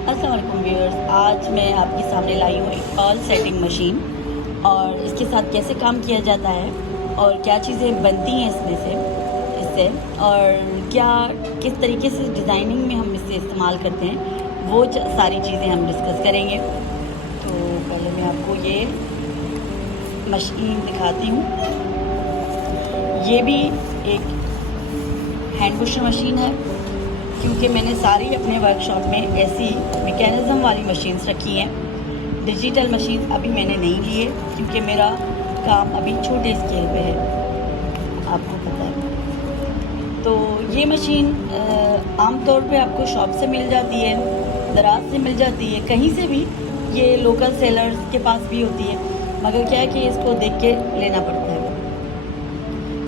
अस्सलाम वालेकुम व्यूअर्स, आज मैं आपके सामने लाई हूँ एक पर्ल सेटिंग मशीन और इसके साथ कैसे काम किया जाता है और क्या चीज़ें बनती हैं इससे और क्या किस तरीके से डिज़ाइनिंग में हम इसे इस्तेमाल करते हैं, वो सारी चीज़ें हम डिस्कस करेंगे। तो पहले मैं आपको ये मशीन दिखाती हूँ। ये भी एक हैंड पुशर मशीन है, क्योंकि मैंने सारी अपने वर्कशॉप में ऐसी मैकेनिज़्म वाली मशीन्स रखी हैं। डिजिटल मशीन अभी मैंने नहीं ली है, क्योंकि मेरा काम अभी छोटे स्केल पे है, आपको पता है। तो ये मशीन आमतौर पे आपको शॉप से मिल जाती है, दराज से मिल जाती है, कहीं से भी। ये लोकल सेलर्स के पास भी होती है, मगर क्या है कि इसको देख के लेना पड़ता है,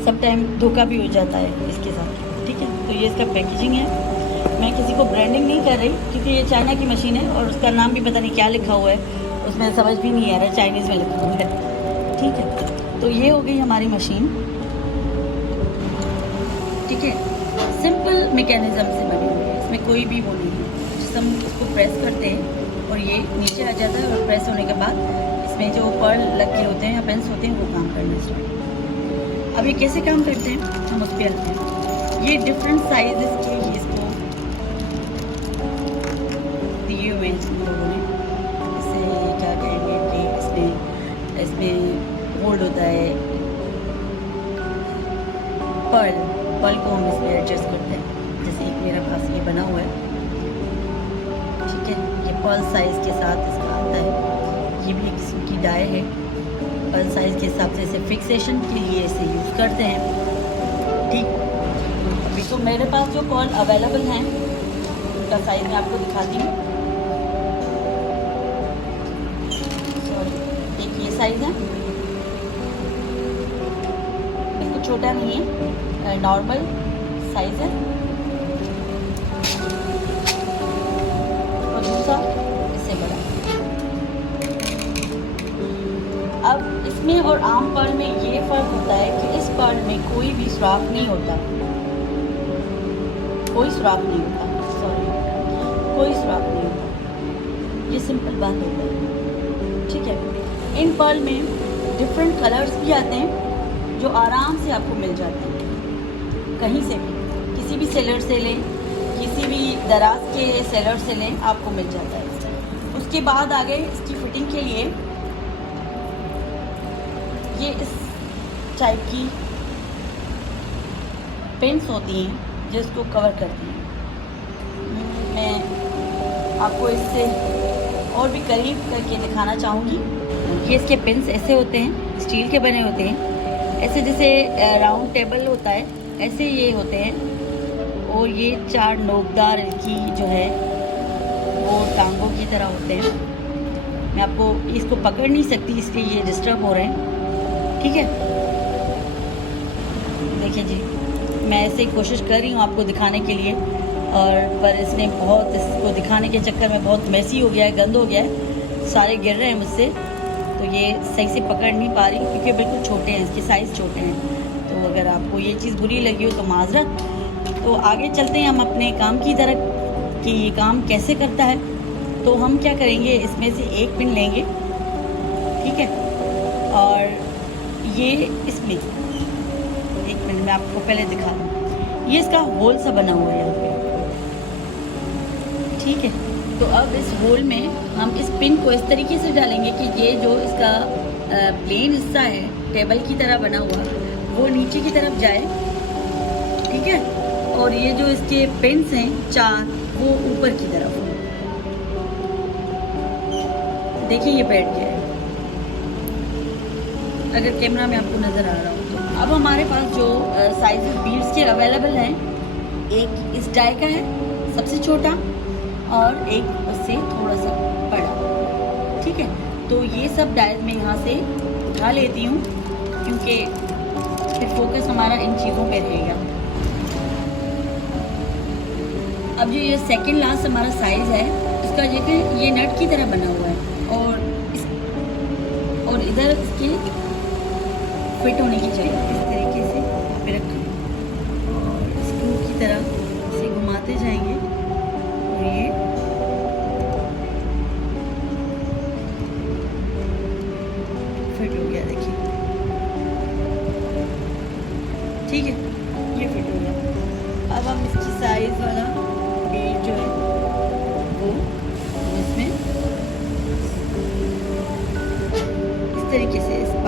सब टाइम धोखा भी हो जाता है इसके साथ। ठीक है, तो ये इसका पैकेजिंग है। मैं किसी को ब्रांडिंग नहीं कर रही, क्योंकि ये चाइना की मशीन है और उसका नाम भी पता नहीं क्या लिखा हुआ है, उसमें समझ भी नहीं आ रहा है, चाइनीज़ में लिखा हुआ है। ठीक है, तो ये हो गई हमारी मशीन। ठीक है, सिंपल मैकेनिज़्म से बनी हुई है, इसमें कोई भी वो नहीं है। जिस हम इसको प्रेस करते हैं और ये नीचे आ जाता है, और प्रेस होने के बाद इसमें जो पर्ल लगे होते हैं या पेंस होते हैं वो काम करना स्टार्ट। अब ये कैसे काम करते हैं हम उस पर आते हैं। ये डिफरेंट साइज़ के इसको दिए हुए हैं लोगों ने। इसे क्या कहेंगे कि इसमें होल्ड होता है पर्ल को हम इसमें एडजस्ट करते हैं। जैसे एक मेरे पास ये बना हुआ है, ठीक है, ये पर्ल साइज़ के साथ इसका आता है। ये भी एक किस्म की डाई है, पर्ल साइज़ के हिसाब से इसे फिक्सेशन के लिए इसे यूज़ करते हैं। ठीक, अभी तो मेरे पास जो पर्ल अवेलेबल हैं उनका साइज़ मैं आपको दिखाती हूँ। एक ये साइज़ है, बिल्कुल छोटा नहीं है, नॉर्मल साइज़ है। और दूसरा इससे बड़ा। अब इसमें और आम पर्ल में ये फ़र्क होता है कि इस पर्ल में कोई भी सुराख नहीं होता, कोई सुराख नहीं होता, कोई सुराख नहीं होता। ये सिंपल बात होता है। ठीक है, इन पर्ल में डिफरेंट कलर्स भी आते हैं जो आराम से आपको मिल जाते हैं, कहीं से भी, किसी भी सेलर से लें, किसी भी दराज के सेलर से लें, आपको मिल जाता है। उसके बाद आगे इसकी फिटिंग के लिए ये इस टाइप की पेंस होती हैं जो इसको कवर करती हैं। मैं आपको इससे और भी करीब करके दिखाना चाहूँगी। ये इसके पिन्स ऐसे होते हैं, स्टील के बने होते हैं, ऐसे जैसे राउंड टेबल होता है ऐसे ये होते हैं। और ये 4 नोकदार की जो है वो टांगों की तरह होते हैं। मैं आपको इसको पकड़ नहीं सकती, इसलिए ये डिस्टर्ब हो रहे हैं। ठीक है, देखिए जी, मैं ऐसे ही कोशिश कर रही हूँ आपको दिखाने के लिए, और पर इसने बहुत, इसको दिखाने के चक्कर में बहुत मैसी हो गया है, गंद हो गया है, सारे गिर रहे हैं मुझसे। तो ये सही से पकड़ नहीं पा रही, क्योंकि बिल्कुल छोटे हैं, इसके साइज़ छोटे हैं। तो अगर आपको ये चीज़ बुरी लगी हो तो माज़रत। तो आगे चलते हैं हम अपने काम की तरफ कि ये काम कैसे करता है। तो हम क्या करेंगे, इसमें से एक पिन लेंगे, ठीक है, और ये इसमें एक मिनट में आपको पहले दिखा दूँ, ये इसका होल सा बना हुआ है यहाँ पे। ठीक है, तो अब इस होल में हम इस पिन को इस तरीके से डालेंगे कि ये जो इसका प्लेन हिस्सा है टेबल की तरह बना हुआ, वो नीचे की तरफ जाए। ठीक है, और ये जो इसके पिन्स हैं 4, वो ऊपर की तरफ हो। देखिए ये बैठ गया है, अगर कैमरा में आपको नज़र आ रहा हो तो। अब हमारे पास जो साइज बीड्स के अवेलेबल हैं, एक इस डाई का है सबसे छोटा, और एक उससे थोड़ा सा बड़ा। ठीक है, तो ये सब डायज मैं यहाँ से उठा लेती हूँ, क्योंकि फिर फोकस हमारा इन चीज़ों पे रहेगा। अब जो ये सेकंड लास्ट हमारा साइज़ है, इसका जगह ये नट की तरह बना हुआ है, और इधर इसके फिट होने की चाहिए, इस तरीके से यहाँ पे रखें और स्क्रू की तरह इसे घुमाते जाएंगे और ये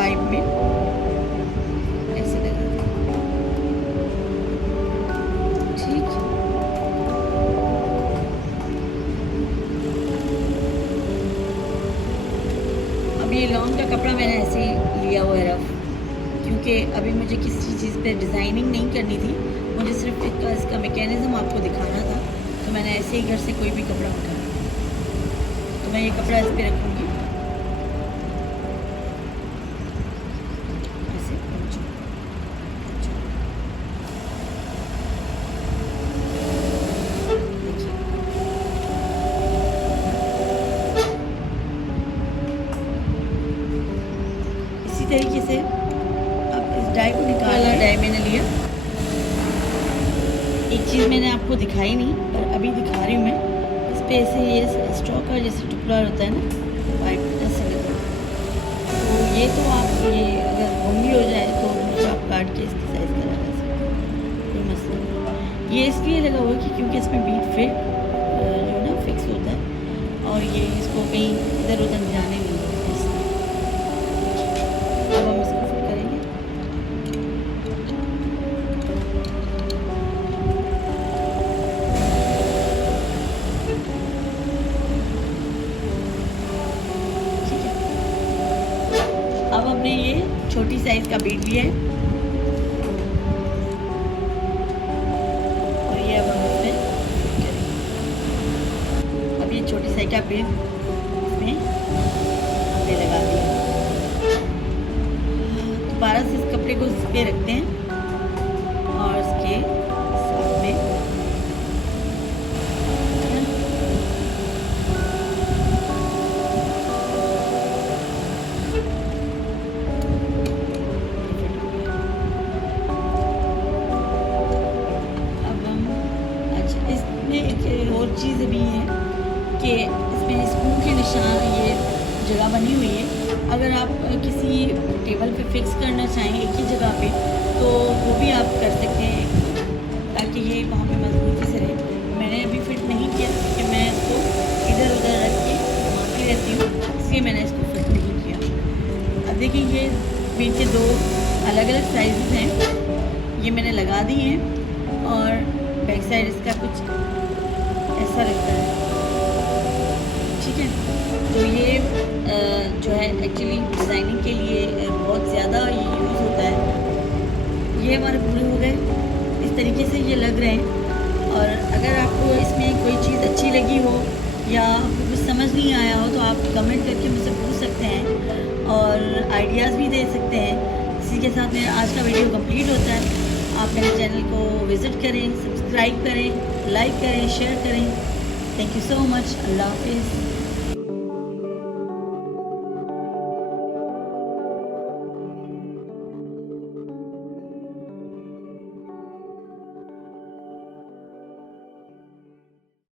वाइब में ऐसे लगा, ठीक। अब ये लॉन्ग का कपड़ा मैंने ऐसे ही लिया हुआ है रफ, क्योंकि अभी मुझे किसी चीज़ पे डिज़ाइनिंग नहीं करनी थी, मुझे सिर्फ इसका मैकेनिज़्म आपको दिखाना था। तो मैंने ऐसे ही घर से कोई भी कपड़ा उठाया, तो मैं ये कपड़ा इस पर रखूँगी ऐसे। इसी तरीके से अब इस डाई को निकाला, डाई मैंने लिया। एक चीज़ मैंने आपको दिखाई नहीं, पर अभी दिखा रही हूँ मैं। इस पे ऐसे ये स्ट्रॉ का जैसे टुकड़ा होता है ना, वाइट ऐसे लगा। तो ये तो आप ये अगर गुम भी हो जाए तो मुझे आप काट के इसकी साइज़ का लगा सकते हैं, कोई मसला नहीं। ये इसलिए लगा हुआ कि क्योंकि इसमें बीट फिट जो ना फिक्स होता है, और ये इसको कहीं इधर उधर जाने नहीं देता इसलिए। अब हम इसको फिट करेंगे। अब हमने ये छोटी साइज़ का बीड लिया है, और ये अब हम इसमें फिट करेंगे। अब ये छोटी साइज़ का बीड इसमें हमने लगा दिया। दोबारा से इस कपड़े को इस पे रखते हैं और इसके साथ में और चीज़ भी है कि इसमें स्क्रू के निशान, ये जगह बनी हुई है। अगर आप किसी टेबल पे फिक्स करना चाहें एक ही जगह पे, तो वो भी आप कर सकते हैं, ताकि ये वहाँ पे मजबूती से रहे। मैंने अभी फिट नहीं किया क्योंकि मैं इसको इधर उधर रख के घुमाती रहती हूँ, इसलिए मैंने इसको फिट नहीं किया। अब देखिए, ये बीच के दो अलग अलग साइज़ हैं, ये मैंने लगा दी हैं, और बैक साइड इसका कुछ ऐसा लगता है, ठीक है। तो ये जो है एक्चुअली डिज़ाइनिंग के लिए बहुत ज़्यादा ये यूज़ होता है। ये हमारे पूरे हो गए, इस तरीके से ये लग रहे हैं। और अगर आपको इसमें कोई चीज़ अच्छी लगी हो या आपको कुछ समझ नहीं आया हो, तो आप कमेंट करके मुझसे पूछ सकते हैं और आइडियाज़ भी दे सकते हैं। इसी के साथ मेरा आज का वीडियो कंप्लीट होता है। आप मेरे चैनल को विज़िट करें, सब्सक्राइब करें, लाइक करें, शेयर करें। Thank you so much. अल्लाह हाफिज़।